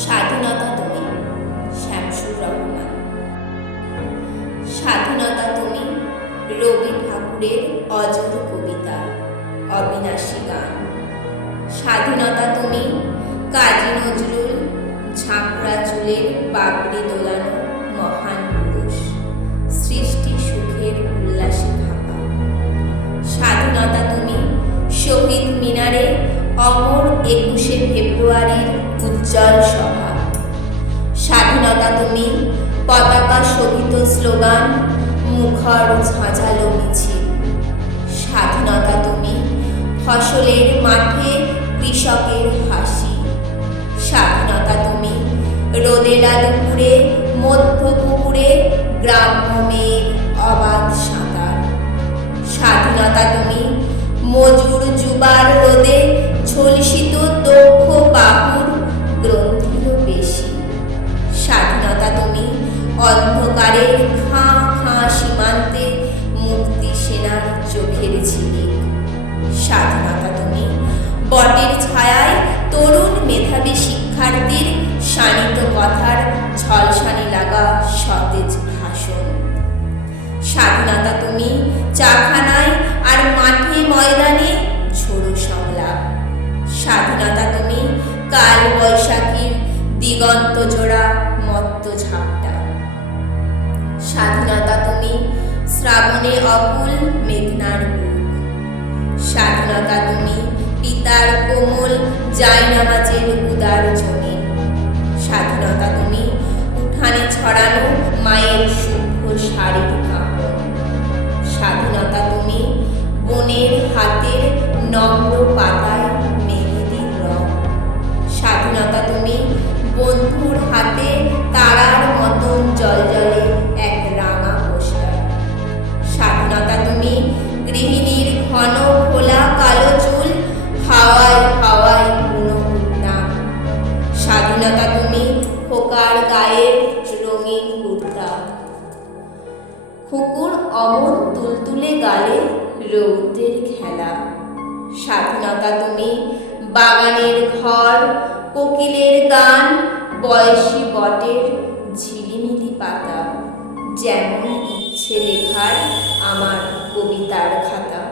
স্বাধীনতা তুমি, শ্যামসুর রহমান। স্বাধীনতা তুমি, রবি ঠাকুরের অজর কবিতা, অবিনাশী গান। স্বাধীনতা তুমি, কাজী নজরুল ঝাঁকড়া চুলের পাগড়ি দোলানো মহান পুরুষ, সৃষ্টি সুখের উল্লাসে থাকা স্বাধীনতা তুমি, শহীদ মিনারে অমর একুশে ফেব্রুয়ারির উজ্জ্বল সভা স্বাধীনতা তুমি, পতাকা শোভিত স্লোগান, মুখর ঝাঁঝালো মিছিল। স্বাধীনতা তুমি, ফসলের মাঠে কৃষকের হাসি। স্বাধীনতা তুমি রোদেলা দুপুরে, মধ্য পুকুরে, গ্রাম্য অবাধ সাঁতার। স্বাধীনতা তুমি, মজুর যুবার স্বাধীনতা তুমি। বটের ছায়ায় তরুণ মেধাবী শিক্ষার্থীর শানিত কথার ঝলসানি লাগা সতেজ ভাষণ। স্বাধীনতা তুমি চাখানায় আর মাঠে ময়দানে ঝোড়ো সংলাপ স্বাধীনতা তুমি কাল বৈশাখীর দিগন্ত জোড়া মত্ত ঝাপটা। স্বাধীনতা তুমি শ্রাবণে অকুল মেঘনার বুক কোমল জায়নামাজের উদার জমি। স্বাধীনতা তুমি উঠানে ছড়ানো মায়ের শুভ্র শাড়ির কাপড়। স্বাধীনতা তুমি বোনের হাতের নম্র খুকুর অমন তুলতুলে গালে রৌদ্রের খেলা। স্বাধীনতা তুমি, বাগানের ঘর, কোকিলের গান, বয়সী বটের ঝিলিমিলি পাতা। যেমন ইচ্ছে লেখার আমার কবিতার খাতা।